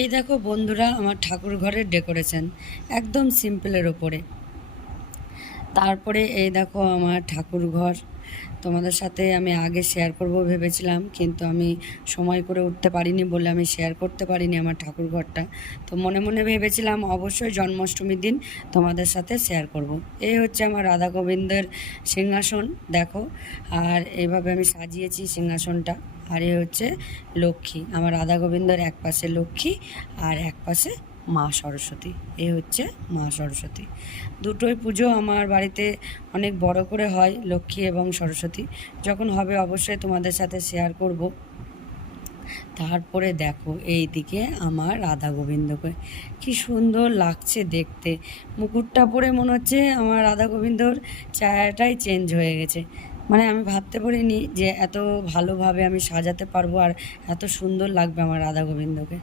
এই দেখো বন্ধুরা, আমার ঠাকুর ঘরের ডেকোরেশন একদম সিম্পলের ওপরে। তারপরে এই দেখো আমার ঠাকুর ঘর, তোমাদের সাথে আমি আগে শেয়ার করব ভেবেছিলাম, কিন্তু আমি সময় করে উঠতে পারিনি বলে আমি শেয়ার করতে পারিনি আমার ঠাকুর ঘরটা। তো মনে মনে ভেবেছিলাম অবশ্যই জন্মাষ্টমীর দিন তোমাদের সাথে শেয়ার করব। এই হচ্ছে আমার রাধা গোবিন্দের সিংহাসন, দেখো। আর এইভাবে আমি সাজিয়েছি সিংহাসনটা। আর এ হচ্ছে লক্ষ্মী, আমার রাধা গোবিন্দর এক পাশে লক্ষ্মী আর এক পাশে মা সরস্বতী। এ হচ্ছে মা সরস্বতী। দুটোই পুজো আমার বাড়িতে অনেক বড় করে হয়, লক্ষ্মী এবং সরস্বতী। যখন হবে অবশ্যই তোমাদের সাথে শেয়ার করব। তারপরে দেখো এই দিকে আমার রাধা গোবিন্দকে কি সুন্দর লাগছে দেখতে। মুকুটটা পরে মনে হচ্ছে আমার রাধা গোবিন্দর চেহারাটাই চেঞ্জ হয়ে গেছে। মানে আমি ভাবতে পারিনি যে এত ভালোভাবে আমি সাজাতে পারবো আর এত সুন্দর লাগবে আমার রাধা গোবিন্দকে।